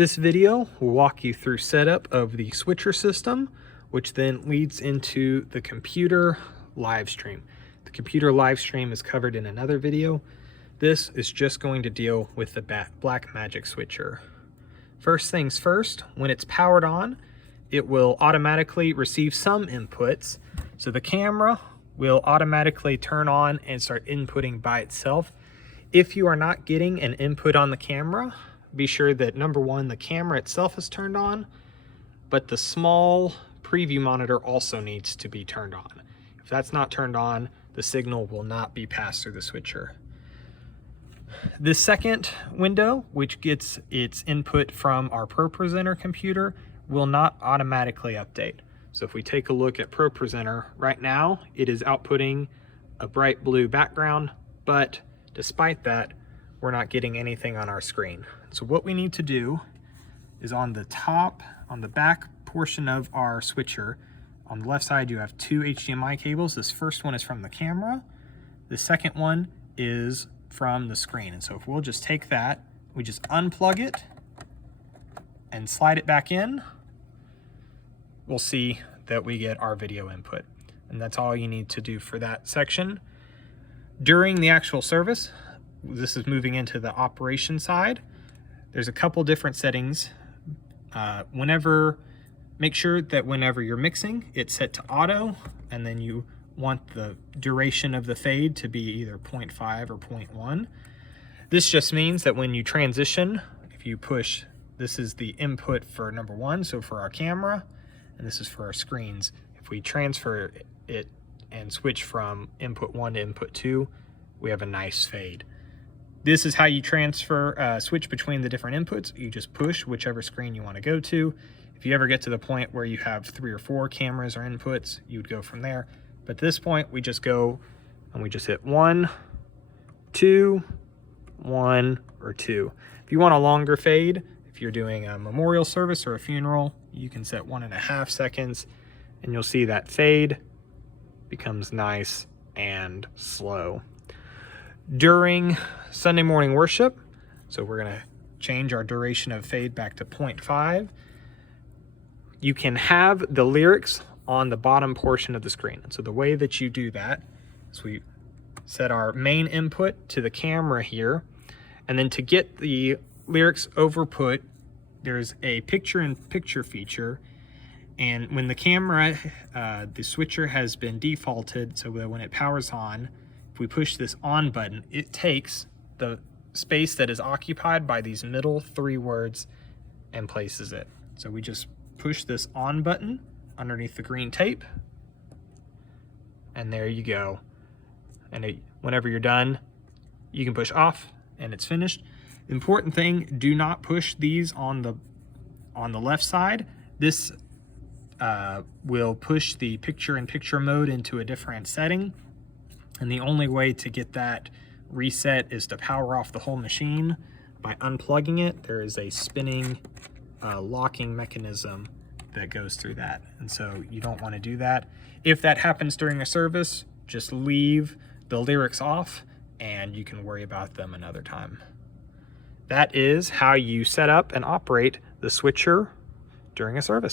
This video will walk you through setup of the switcher system, which then leads into the computer live stream. The computer live stream is covered in another video. This is just going to deal with the Blackmagic switcher. First things first, when it's powered on, it will automatically receive some inputs. So the camera will automatically turn on and start inputting by itself. If you are not getting an input on the camera, be sure that number one, the camera itself is turned on, but the small preview monitor also needs to be turned on. If that's not turned on, the signal will not be passed through the switcher. The second window, which gets its input from our ProPresenter computer, will not automatically update. So if we take a look at ProPresenter right now, it is outputting a bright blue background, but despite that, we're not getting anything on our screen. So what we need to do is on the back portion of our switcher, on the left side you have two HDMI cables. This first one is from the camera. The second one is from the screen. And so if we'll just take that, we just unplug it and slide it back in, we'll see that we get our video input. And that's all you need to do for that section. During the actual service, this is moving into the operation side. There's a couple different settings. Make sure that whenever you're mixing, it's set to auto, and then you want the duration of the fade to be either 0.5 or 0.1. This just means that when you transition, if you push, this is the input for number one, so for our camera, and this is for our screens. If we transfer it and switch from input 1 to input 2, we have a nice fade. This is how you switch between the different inputs. You just push whichever screen you want to go to. If you ever get to the point where you have 3 or 4 cameras or inputs, you would go from there. But at this point, we just go and we just hit 1, 2, 1, or 2. If you want a longer fade, if you're doing a memorial service or a funeral, you can set 1.5 seconds, and you'll see that fade becomes nice and slow. During Sunday morning worship, so we're going to change our duration of fade back to 0.5. You can have the lyrics on the bottom portion of the screen. And so the way that you do that is we set our main input to the camera here, and then to get the lyrics overput, there's a picture-in-picture feature. And when the camera, the switcher has been defaulted, so that when it powers on, if we push this on button, it takes the space that is occupied by these middle 3 words and places it. So we just push this on button underneath the green tape, and there you go. And whenever you're done, you can push off and it's finished. Important thing, do not push these on the left side. This will push the picture-in-picture mode into a different setting. And the only way to get that reset is to power off the whole machine by unplugging it. There is a spinning locking mechanism that goes through that. And so you don't want to do that. If that happens during a service, just leave the lyrics off and you can worry about them another time. That is how you set up and operate the switcher during a service.